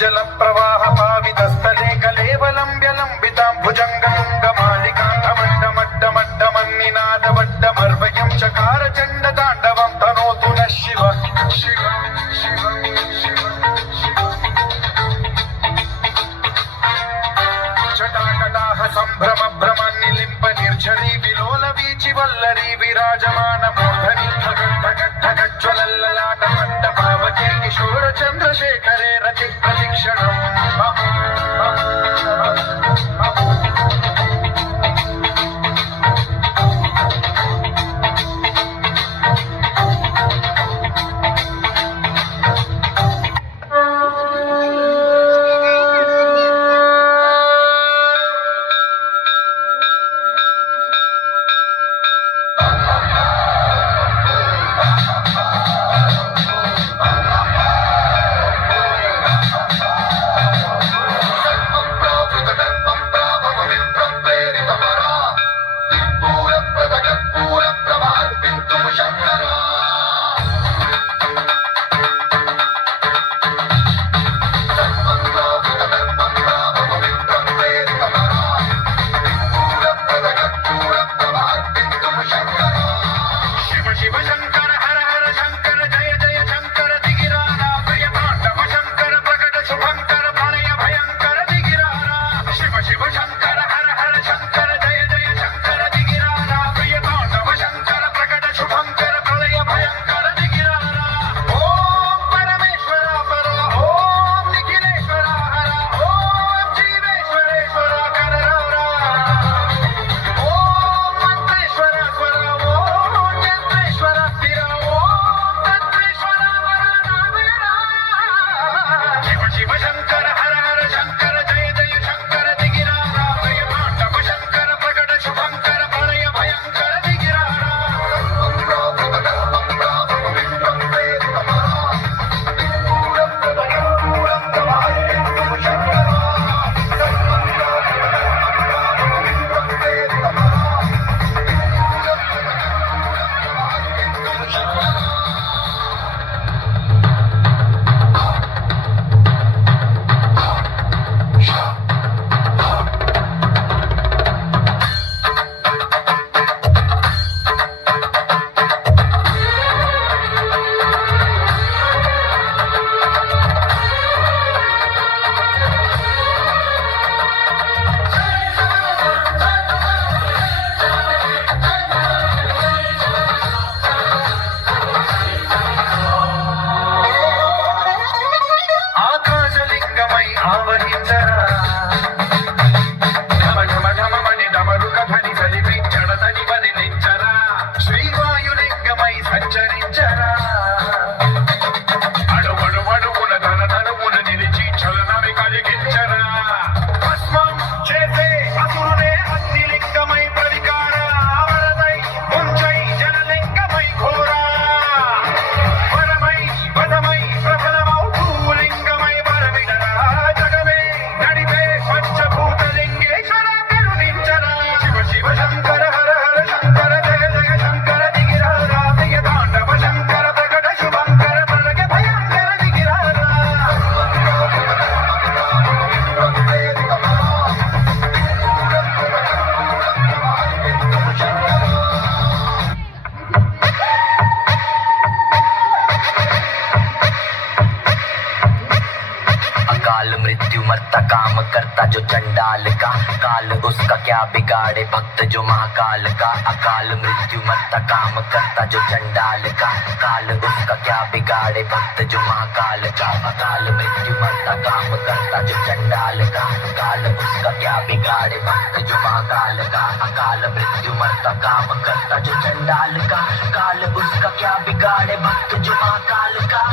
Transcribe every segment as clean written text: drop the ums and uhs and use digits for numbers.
जल प्रवाह पावितस्थले कलेवलम्ब्यलम्बितां भुजङ्गतुङ्गमालिकान्तमड्डमड्डमड्डमन्निनादवड्डमर्वयं चकार चण्डताण्डवं तनोतु नः शिवः जटाकटाह सम्भ्रम भ्रमन्निलिम्प निर्झरी विलोल वीचि वल्लरी विराजमान मूर्धनि धगद्धगद्धगज्ज्वलल्ललाट मण्डपावती किशोर चन्द्रशेखरे रति प्रशिक्षणम् जो चंडाल का, काल उसका क्या बिगाड़े भक्त जो महाकाल का। अकाल मृत्यु मरता काम करता जो चंडाल का, काल उसका क्या बिगाड़े भक्त जो महाकाल का। अकाल मृत्यु मरता काम करता जो चंडाल का, काल उसका क्या बिगाड़े भक्त जो महाकाल का। अकाल मृत्यु मरता काम करता जो चंडाल का, काल उसका क्या बिगाड़े भक्त जो महाकाल का।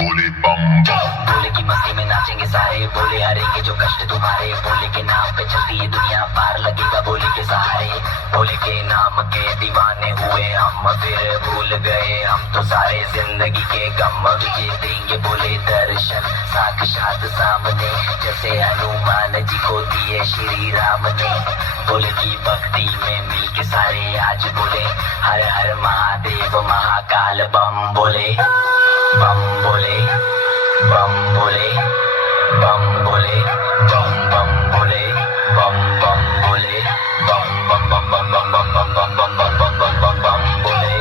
भोले की मस्ती में नाचेंगे सारे, भोले हरेंगे जो कष्ट तुम्हारे। भोले के नाम पे चलती है दुनिया, पार लगेगा भोले के सहारे। भोले के नाम के दीवाने हुए हम, फिर भूल गए हम तो सारे जिंदगी के गम। विजय देंगे भोले दर्शन साक्षात सामने, जैसे हनुमान जी को दिए श्री राम ने। भोले की भक्ति में मिल के सारे आज बोले, हर हर महादेव महाकाल बम बोले। बम बोले, बम बोले, बम बोले, बम बम बोले, बम बम बोले, बम बम बम बम बम बम बम बम बम बम बम बम बम बम बोले।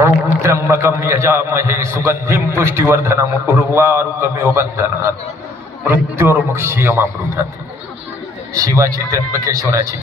ओम त्र्यंबकं यजामहे सुगंधिं पुष्टिवर्धनम् उर्वारुकमिव बन्धनात् मृत्योर्मुक्षीयमामृतात्। शिवाची त्र्यंबकेश्वराची